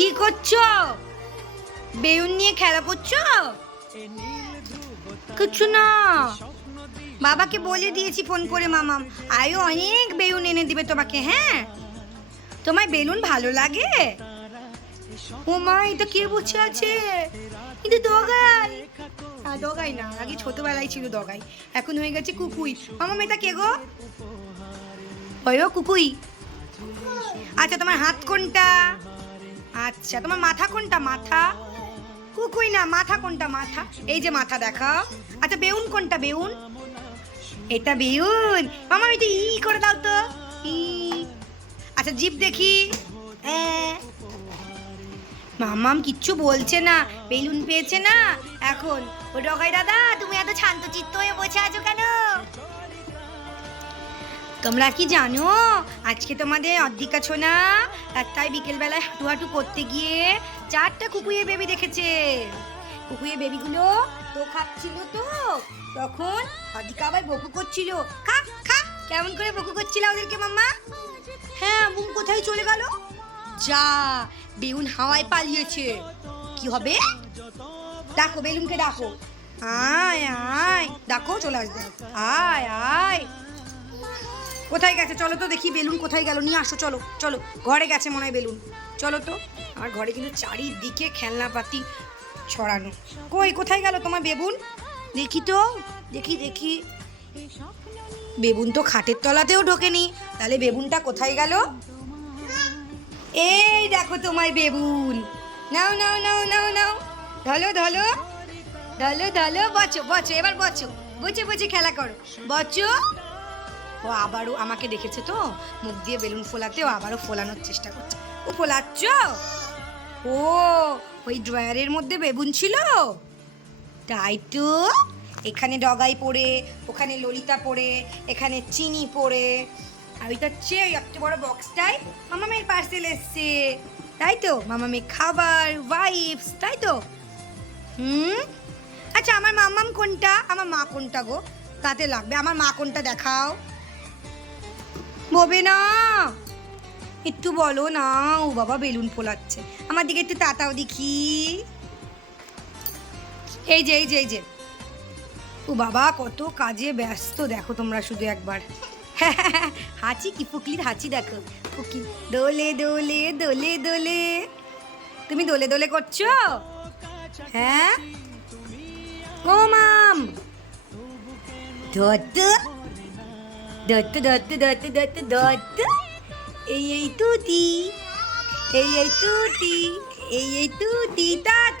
কি করছ? বেলুন নিয়ে খেলা করছ? কিছু না। বাবাকে বলে দিয়েছি ফোন করে মামাম আয়ো অনেক বেলুন এনে দিবে তোমাকে হ্যাঁ? তোমায় বেলুন ভালো লাগে? ও মা, এটা কে বসে আছে? কিন্তু দগাই। দগাই না, আগে ছোটবেলায় ছিল দগাই। এখন হয়ে গেছে কুকুই। মামা এটা কে গো? ওই কুকুই। আচ্ছা তোমার হাত কোনটা? আচ্ছা তোমার মাথা কোনটা? মাথা? কুকুই না, মাথা কোনটা মাথা? এই যে মাথা দেখা। আচ্ছা বেউন কোনটা? বেউন? এটা বেউন। মামা এটা ই করে দাও তো। ই। আচ্ছা জিপ দেখি। মামাম কিচ্ছু বলছে না। বেলুন পেয়েছে না। এখন, ও ডগাই দাদা, তুমি এত শান্তচিত্ত হয়ে বসে আছো তোমরা কি জানো? আজকে তোমাদের অর্ধিকা ছোনা তাই বিকেলবেলায় হাঁটু হাঁটু করতে গিয়ে চারটা কুকুয়ের বেবি দেখেছে। কুকুয়ের বেবিগুলো তো খাচ্ছিল তো, তখন অর্ধিকা আবার বকু করছিল। খা খা, কেমন করে বকু করছিল ওদেরকে মাম্মা? হ্যাঁ বুম, কোথায় চলে গেল? যা বেউন হাওয়ায় পালিয়েছে। কি হবে? ডাকো, বেলুনকে ডাকো। আয় আয়, ডাকো, চলে আসবে। আয় আয়। কোথায় গেছে? চলো তো দেখি বেলুন কোথায় গেল। নিয়ে আসো, চলো চলো। ঘরে গেছে মনে হয় বেলুন। চলো তো। আমার ঘরে কিন্তু চারিদিকে খেলনাপাতি ছড়ানো। কই, কোথায় গেল তোমার বেবুন? দেখি তো, দেখি দেখি। বেবুন তো খাটের তলাতেও ঢোকেনি। তাহলে বেবুনটা কোথায় গেল? এই দেখো তোমায় বেবুন। নাও নাও নাও নাও নাও। ধলো ধলো। ধলো ধলো, বচো বচো, এবার বচো। বচে বচে, খেলা করো। বচো। ও আবারও আমাকে দেখেছে তো? মুখ দিয়ে বেলুন ফোলাতে ও আবারও ফোলানোর চেষ্টা করছে। ও ফোলাচ্ছ? ও, ওই ড্রয়ারের মধ্যে বেবুন ছিল? তাই তো। এখানে ডগাই পড়ে, ওখানে ললিতা পড়ে, এখানে চিনি পড়ে। আর ওইটা হচ্ছে ওই একটা বড় বক্সটাই মামামের পার্সেল এসছে। তাই তো? মামামের খাবার ওয়াইফস তাই তো? হুম? আচ্ছা আমার মামাম কোনটা? আমার মা কোনটা গো? তাতে লাগবে। আমার মা কোনটা দেখাও। ববে না একটু বলো না, ও বাবা বেলুন ফোলাচ্ছে। আমার দিকে একটু তাতাও দেখি। এই যে এই যে এই যে। ও বাবা, কত কাজে ব্যস্ত, দেখো তোমরা শুধু একবার। হাঁচি কি, ফুকলির হাঁচি দেখো। ফুকি, দোলে দোলে দোলে দোলে। তুমি দোলে দোলে করছ? হ্যাঁ? ও মাম। দত্ত দত্ত দত্ত দত্ত দত্ত দত্ত এই এই তুতি এই এই তুতি এই এই তুতি টাটা